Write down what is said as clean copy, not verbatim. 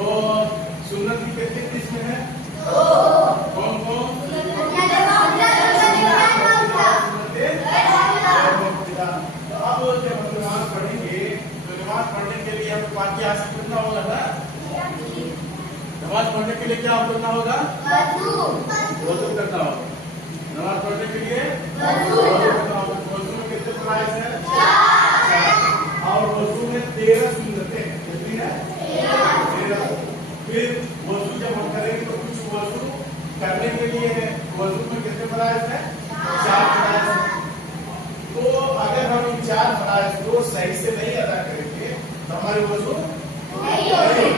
तो सुन्नत की कितनी किस्में हैं? कौन कौन? अब जब हम नमाज पढ़ेंगे तो नमाज पढ़ने के लिए हमें पाकी हासिल करना होगा ना। नमाज पढ़ने के लिए क्या करना होगा? वजू करना होगा। नमाज पढ़ने के लिए वजू करना होगा। वजू में कितने फराइज हैं? और वजू में 13 सुन्नतें कितनी है? 13। फिर वजू जब हम करेंगे तो कुछ वजू करने के लिए वजू में कितने फराइज हैं? 4 फराइज हैं। तो अगर हम इन 4 फराइज को सही से नहीं अदा करेंगे तो हमारे वजू नहीं होंगे।